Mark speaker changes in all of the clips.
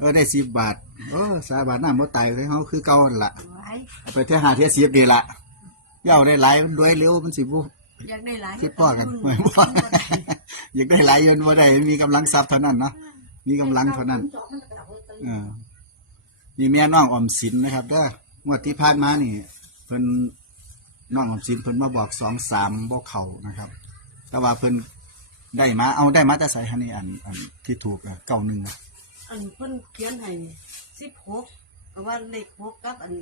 Speaker 1: เออได้สิบบาทเออสาบาทน้ำบ่ตายเลยเฮาคือเก่าหั่นล่ะ
Speaker 2: ไว้
Speaker 1: เอาไปเที่ยวหาเที่ยวสิบดีละเย้าได้หลายมันรวยเร็วมันสิบ่
Speaker 2: อยากได้หลาย
Speaker 1: คิดพ่อกันไม่บ่อยากได้หลายอยนบ่ได้มีกำลังทรัพย์เท่านั้นเนาะมีกำลังเท่านั้นเออนี่แม่น้องออมสินนะครับเด้องวดที่ผ่านมานี่เพิ่นน้องออมสินเพิ่นมาบอกสองสามบ่เข้านะครับ แต่ว่าเพิ่นได้มาเอาได้มาแต่ใส่ฮันนี่อันอันที่ถูกอะเก้าหนึ่ง อะ
Speaker 2: อันเพิ่นเขียนให้สิบหกแต่ว่าเลขหกกับอัน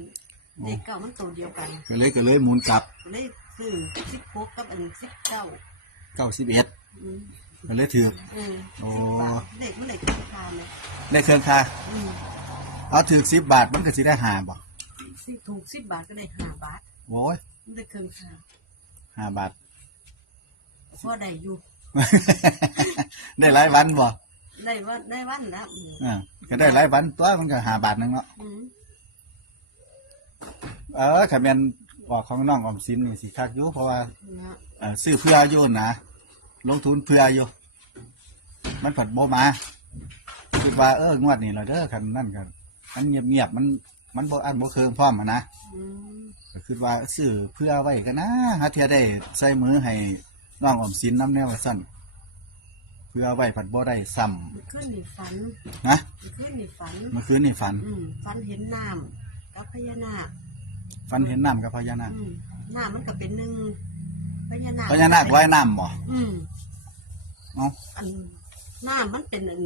Speaker 2: เลขเก้ามันตัวเดียวกัน
Speaker 1: ก็เลยก็เลยหมุนกลับ
Speaker 2: เลขคือสิบหกกับอันสิบเก้า
Speaker 1: เก้าสิบเอ็ด
Speaker 2: อืม
Speaker 1: ก็เลยถือ
Speaker 2: เออ
Speaker 1: โอ้
Speaker 2: สิบบาทเลขมันเลขราคาเลย
Speaker 1: ได้เครื่องค่า
Speaker 2: อืม
Speaker 1: เอาถือสิบบาทมันก็สิได้ห้าบ่
Speaker 2: สิถูกสิบบาทก็ได้ห้าบาท
Speaker 1: โอ้ย
Speaker 2: มันได้เครื่องค่า
Speaker 1: ห้าบาท
Speaker 2: พอได้อยู่
Speaker 1: ได้หลายวันบ่
Speaker 2: ได้ว่าได้วันละอืม
Speaker 1: อ่าก็ได้หลายวันตัวมันก็ห้าบาทหนึงเนาะ
Speaker 2: อืม
Speaker 1: เออถ้าแม่นบอกของน้องออมสินนี่สิคักอยู่เพราะว่า
Speaker 2: นะ
Speaker 1: เอ่อซื้อเพื่ออยู่นะลงทุนเพื่ออยู่มันผัดโบมาคิดว่าเอองวดนี้เราเด้อคันนั่นกันมันเงียบๆมันมันบ่อันบ่เคืองพร้อมอะนะ
Speaker 2: อืม
Speaker 1: ก็คิดว่าซื้อเพื่อไว้กันนะหาเทียได้ใส่มือให้น้องออมสินน้ำแนวว่าซั่น เพื่อไว้ผัดบ่ได้ซ้ำ
Speaker 2: ขึ้นนี่ฝัน
Speaker 1: นะ
Speaker 2: ขึ้นนี่ฝัน
Speaker 1: เมื่อคืนนี่ฝัน
Speaker 2: อืมฝันเห็นน้ำกับพญานาค
Speaker 1: ฝันเห็นน้ำกับพญานาค
Speaker 2: อืมน้ำมันก็เป็นหนึ่งพญานาค
Speaker 1: พญานาคว่ายน้ำบ่
Speaker 2: อืม
Speaker 1: เอ้า
Speaker 2: อันน้ำมันเป็นอัน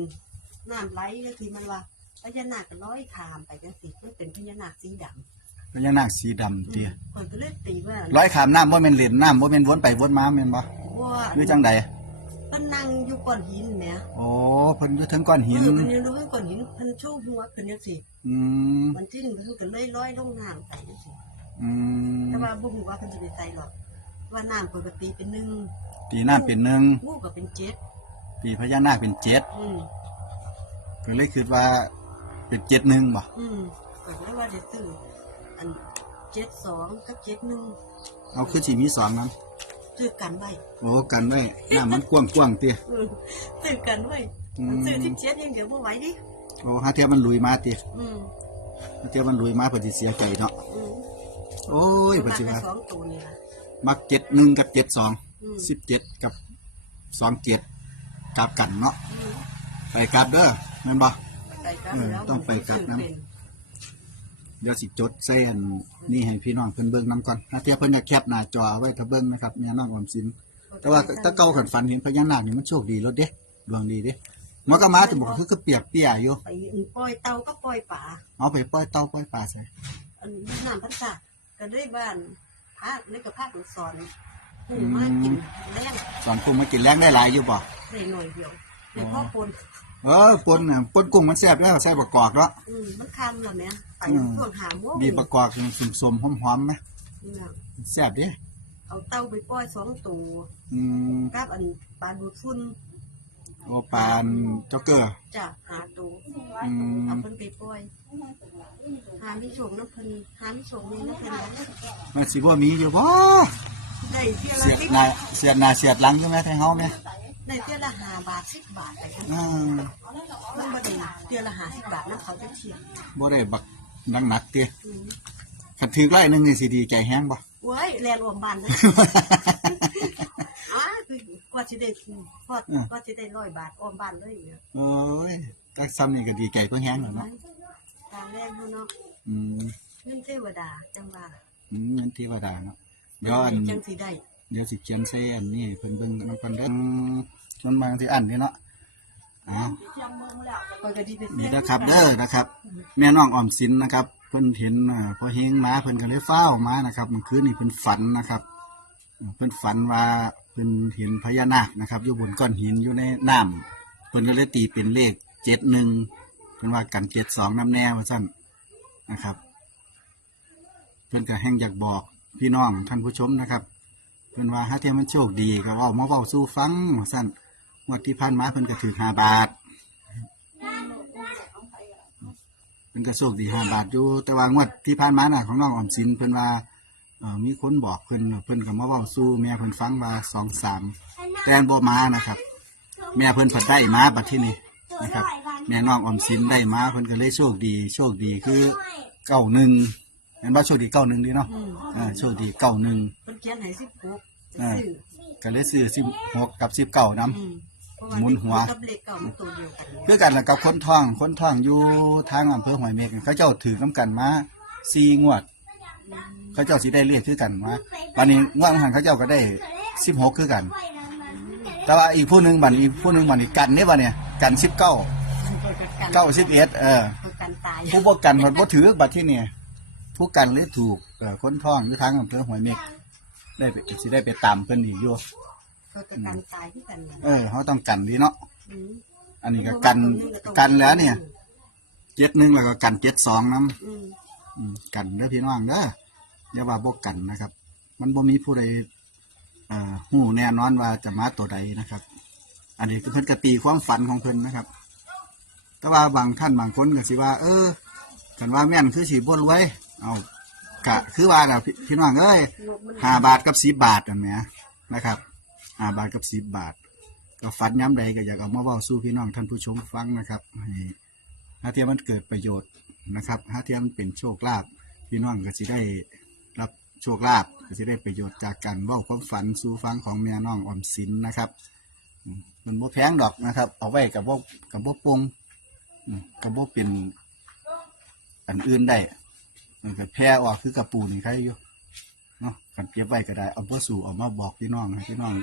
Speaker 2: น้ำไหลก็คือมันว่าพญานาคก็ร้อยขามไปจังสิมันเป็นพญานาคสีดำ
Speaker 1: พญานาคสีดำเตี้ย
Speaker 2: คนก็เลยตีว่า
Speaker 1: ร้อยขามน้ำบ่แม่นเหรียญน้ำบ่แม่นวนไปวนมาแม่นบ่
Speaker 2: ว่า
Speaker 1: คือจังใด
Speaker 2: มันนั่งอยู่ก้อนหินแหม
Speaker 1: โอ้เพิ่นอยู่ถึงก้อนหิน
Speaker 2: เออมันยังรู้ว่าก้อนหินมันโชว์หัวขึ้นจังสิ
Speaker 1: อืม
Speaker 2: มันที่หนึ่งมันก็เลยร้อยลงน้ำไปจังสิ
Speaker 1: อืม
Speaker 2: แต่ว่าบุ้งว่าเพิ่นจะไปใส่หรอก ว่าน้ำปกติเป็นหนึ่ง
Speaker 1: ปีหน้าเป็นหนึ่ง
Speaker 2: งูก็เป็นเจ็ด
Speaker 1: ปีพญานาคเป็นเจ็ด
Speaker 2: อืม
Speaker 1: ก็เลยคิดว่าเป็นเจ็ดหนึ่งบ่
Speaker 2: อืมก็เลยว่าจะซื้ออันเจ็ดสองกับเจ็ดหนึ่ง
Speaker 1: เอาคือสิมีสองนั้น
Speaker 2: ซื้อกันไว้
Speaker 1: โอ้กันไว้น้ำมันกว้างกว้างๆเตี้ย
Speaker 2: อืมซื้อกันไว้
Speaker 1: อืม
Speaker 2: ซื้อที่เจ็ดยังเดี๋ยวบ่ไหวดิ
Speaker 1: โอ้หาเทียมันลุยมาเตี้ย
Speaker 2: อืม
Speaker 1: หาเทียมันลุยมาเพิ่นสิเสียใจเนาะ
Speaker 2: อืม
Speaker 1: โอ้ยเพิ่นสิ
Speaker 2: มา
Speaker 1: ว่า
Speaker 2: แค่สองตัวนี่ล่ะ
Speaker 1: มักเจ็ดหนึ่งกับเจ็ดสอง
Speaker 2: อืม
Speaker 1: สิบเจ็ดกับสองเจ็ดกลับกันเนาะ
Speaker 2: อืม
Speaker 1: ไปกลับเด้อแม่นบ่
Speaker 2: ไปกลับ
Speaker 1: เออ
Speaker 2: แล้ว
Speaker 1: ต้องไปกลับนะ
Speaker 2: ซื้อ เป็น
Speaker 1: เดี๋ยวสิจดเส้นนี่ให้พี่น้องเพิ่นเบิ่งนํก่อนถ้าเทียบเพิ่นจะแคปหน้าจอเอาไว้ถ้าเบิ่งนะครับแม่น้องออมสิน แต่ว่าถ้าเก่าขันฝันเห็นพญานาคนี่มันโชคดีรถเด้ดวงดีเด้หมอก็มาแต่บอกว่าคือก็เปียกเปียอยู่
Speaker 2: ไปปล่อยเตาก็ปล่อยป่า
Speaker 1: เอาไปปล่อยเต่าปล่อยปลาใส่
Speaker 2: อันน้ำพันษาก็ได้บ้านพระนี่ก็พระลูกสอนผู้มากินแรง
Speaker 1: สอนกุ้งมากินแรงได้หลายอยู่บ่
Speaker 2: ได้หน่อยเดียวเดี๋ยวพ่อปน
Speaker 1: เออปนน่ะปนกุ้งมันแซ่บแล้วใส่ประกอบเนาะ
Speaker 2: อืมมันคำแล้วเนี่ย ไป
Speaker 1: อืม
Speaker 2: ช่วงหาโมง
Speaker 1: มีประกอบสมๆหอมๆไหม
Speaker 2: นี่นะ
Speaker 1: แซ่บเด้
Speaker 2: เอาเต้าไปปล่อยสองตัว
Speaker 1: อืม
Speaker 2: กับอันปลาดูดฝุ่น
Speaker 1: โอปานจ็อกเกอร์
Speaker 2: จะหาตัว
Speaker 1: อืม
Speaker 2: เอาเพิ่นไปปล่อยหาไม่โชคน้ำเพิ่นหาไม่โชคนี่น้ำเพิ่น
Speaker 1: มันสิบ่มีอยู่บ่
Speaker 2: ได้เที่ยวละ
Speaker 1: เสียด
Speaker 2: สิบ
Speaker 1: หน้าเสียดหน้าเสียดหลังอยู่แม่ไทเฮาแม่
Speaker 2: ได้เที่ยวละห้าบาทสิบบาทไปกัน
Speaker 1: อืม
Speaker 2: มันบ่ได้เที่ยวละห้าสิบบาทนะเขาจะเชียร์
Speaker 1: บ่ได้บัก หนักๆเด้
Speaker 2: อืม
Speaker 1: คันถือไล่นึงนี่สิดีใจแฮงบ่
Speaker 2: โอ้ยแลนรวมบ้านเลย อ๋อคือกว่าสิได้พอดกว่าสิได้ร้อยบาทออมบ้านเลยเนี่ย
Speaker 1: โอ้ยตักซ้ำนี่ก็ดีใจตัวแฮงแล้วเนาะ
Speaker 2: ตามแรงเขาเนาะ
Speaker 1: อืม
Speaker 2: เงินเทวดาจังว่า
Speaker 1: อืมเงินเทวดาเนาะเดี๋ยวอัน
Speaker 2: จังสิได้
Speaker 1: เดี๋ยวสิเขียนใส่อันนี้เพิ่นเบิ่งนำกันเด้ออืมชนบางที่อันนี่เนาะ อ้าว
Speaker 2: ปกติเป็น
Speaker 1: นี่นะครับเด้อนะครับ แม่น้องออมสินนะครับ เพิ่นเห็นอ่าพอเฮงมาเพิ่นก็เลยเฝ้าวมานะครับเมื่อคืนนี่เพิ่นฝันนะครับอ่าเพิ่นฝันว่าเพิ่นเห็นพญานาคนะครับ อยู่บนก้อนหินอยู่ในน้ำเพิ่นก็เลยตีเป็นเลขเจ็ดหนึ่งเพิ่นว่ากันเจ็ดสองน้ำแน่ว่าซั่นนะครับ เพิ่นก็แห่งอยากบอกพี่น้องท่านผู้ชมนะครับ เพิ่นว่าถ้าเทียมันโชคดีก็เว้ามาเว้าสู้ฟังว่าซั่น งวดที่ผ่านมาเพิ่นก็ถือห้าบาทเพิ่นก็โชคดีห้าบาทอยู่ แต่ว่างวดที่ผ่านมาน่ะของน้องออมสินเพิ่นว่าเอ่อมีคนบอกเพิ่นเพิ่นก็มาเว้าสู้แม่เพิ่นฟังว่าสองสามแต่อันบ่มานะครับ แม่เพิ่นผัดได้มาบัดที่นี่นะครับ แม่น้องออมสินได้มาเพิ่นก็เลยโชคดี โชคดีคือเก้าหนึ่งเห็นว่าโชคดีเก้าหนึ่งดีเนาะ
Speaker 2: อืม
Speaker 1: อ่าโชคดีเก้าหนึ่ง
Speaker 2: เพิ่นเขียนให้สิบหก
Speaker 1: อ่า
Speaker 2: ซื้อ
Speaker 1: ก็เลยซื้อสิบหกกับสิบเก้านํ
Speaker 2: อืมเพราะว่า
Speaker 1: หมุนหัว
Speaker 2: กับเลขเก่ามันตัวเดียวกัน
Speaker 1: คือกันแล้วกับคนท่องคนท่องอยู่ทางอำเภอหอยเมฆเขาเจ้าถือน้ำกันมาสี่งวด เขาเจ้าสิได้เรียกคือกันมาวันนี้งวดหันเขาเจ้าก็ได้สิบหกคือกัน แต่ว่าอีกผู้หนึ่งบันอีกผู้หนึ่งบันอีกกันเนี่ยบันเนี่ยกันสิบเก้าเก้าสิบเอ็ดเออ
Speaker 2: ตัวกันตาย
Speaker 1: ผู้บ่กันมันบ่ถือบัตรที่เนี่ยผู้กันเลยถูกเอ่อคนท่องอยู่ทางอำเภอหอยเมฆได้ไปสิได้ไปตามเพิ่นอีกอยู่
Speaker 2: ตัวกันตายที่กันนั่น
Speaker 1: เออเขาต้องกันดีเนาะ
Speaker 2: อืม
Speaker 1: อันนี้ก็กันกันแล้วเนี่ยเจ็ดหนึ่งแล้วก็กันเจ็ดสองน้ำ
Speaker 2: อืม
Speaker 1: อืมกันเด้อพี่น้องเด้ออย่าว่าบ่กันนะครับ มันบ่มีผู้ใดเอ่อฮู้แน่นอนว่าจะมาตัวใดนะครับ อันนี้คือเพิ่นกตีความฝันของเพิ่นนะครับ แต่ว่าบางท่านบางคนก็สิว่า เออกันว่าแม่นคือสิบ่รวยเอากะคือว่าน่ะพี่พี่น้องเอ้ย
Speaker 2: นกมัน
Speaker 1: ห้าบาทกับสิบบาทนั่นแหมนะครับ ห้าบาทกับสิบบาท ก็ฝันย้ำใดก็อยากเอามาเว้าสู่พี่น้องท่านผู้ชมฟังนะครับให้ถ้าเทียมมันเกิดประโยชน์นะครับถ้าเทียมมันเป็นโชคลาภพี่น้องก็สิได้รับโชคลาภก็สิได้ประโยชน์จากการเว้าความฝันสู่ฟังของแม่น้องออมสินนะครับ มันบ่แพงดอกนะครับ เอาไว้กับบ่กับบ่ปรุงกับบ่เป็นอันอื่นได้มันก็แพร่ออกคือกระปูนี่ใครอยู่ เนาะกันเก็บไว้ก็ได้ เอาเพื่อสู่เอามาบอกพี่น้องให้พี่น้อง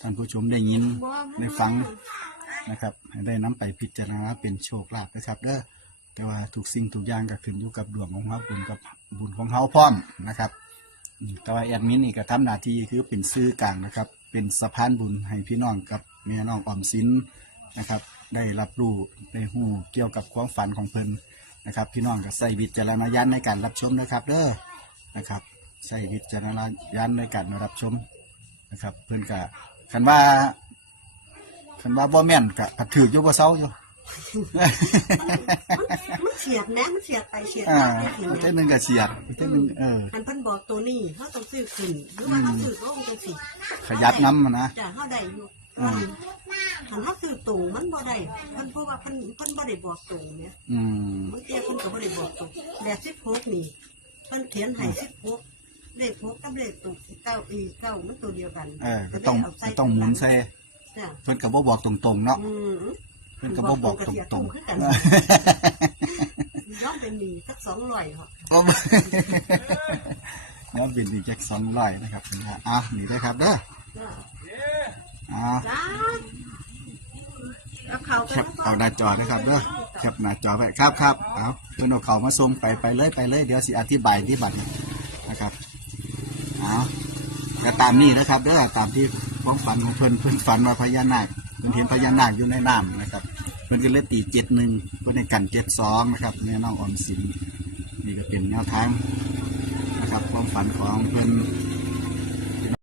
Speaker 1: ท่านผู้ชมได้ยินได้ฟังนะครับให้ได้น้ำไปพิจารณาเป็นโชคลาภนะครับ เด้อแต่ว่าทุกสิ่งทุกอย่างก็ขึ้นอยู่กับดวงของเขาบุญกับบุญของเขาพร้อมนะครับแต่ว่าแอดมินนี่ก็ทำหน้าที่คือเป็นซื่อกลางนะครับ เป็นสะพานบุญให้พี่น้องกับแม่น้องออมสินนะครับ ได้รับรู้ได้หูเกี่ยวกับความฝันของเพิ่นนะครับ พี่น้องก็ใส่วิจารณญาณในการรับชมนะครับ เด้อนะครับ ใส่วิจารณญาณในการรับชมนะครับ เพิ่นก็คันว่าคันว่าบ่แม่นกะกะถืออยู่บ่เซาอยู่
Speaker 2: มันเฉียดแม้มันเฉียดไปเฉียด
Speaker 1: อ่า
Speaker 2: มาได้ถึง
Speaker 1: เท่านึงก็เสียดเท่านึงเออ
Speaker 2: อันเพิ่นบอกตัวนี้เขาต้องซื้อขึ้นหรือว่าเขาซื้อลงจังสิ
Speaker 1: ขยับน้ำมันนะ
Speaker 2: จ้ะเขาได้อยู่
Speaker 1: อืม
Speaker 2: อันเขาซื้อตรงมันบ่ได้เพิ่นเพราะว่าเพิ่นเพิ่นบ่ได้บอกตรงเนี่ย
Speaker 1: อืม
Speaker 2: บางทีเพิ่นก็บ่ได้บอกตรงแบบสิบหกนี่เพิ่นเขียนให้สิบหก เลขหกกับเลขตุกเก้าอีเก้ามันตัวเดียวกัน
Speaker 1: เออก็ต้องก็ต้องหมุนใส่
Speaker 2: จ้ะ
Speaker 1: เพิ่นก็บ่บอกตรงๆเนาะ
Speaker 2: อืม
Speaker 1: เพิ่นก็บ่บอกตรง
Speaker 2: คือกันย้อมเป็นหนีสักสองร้อยเหรอ
Speaker 1: ๆบ่แล้วเป็นดีแจ็คสันไล่นะครับอะนี่เด้อครับเด้อ
Speaker 2: จ้ะ
Speaker 1: อ่า
Speaker 2: จ้าเอาเขาไป
Speaker 1: แคปเอาหน้าจอนะครับเด้อแคปหน้าจอไว้ครับครับเอาเพิ่นเอาเข้ามาส่งไปไปเลยไปเลยเดี๋ยวสิอธิบายที่บัดนี้นะครับ เอาก็ตามนี้นะครับเด้อตามที่ความฝันของเพิ่นเพิ่นฝันว่าพญานาคเพิ่นเห็นพญานาคอยู่ในน้ำนะครับเพิ่นก็เลยตีเจ็ดหนึ่งเพิ่นในกันเจ็ดสองนะครับแม่น้องออมสินนี่ก็เป็นแนวทางนะครับความฝันของเพิ่น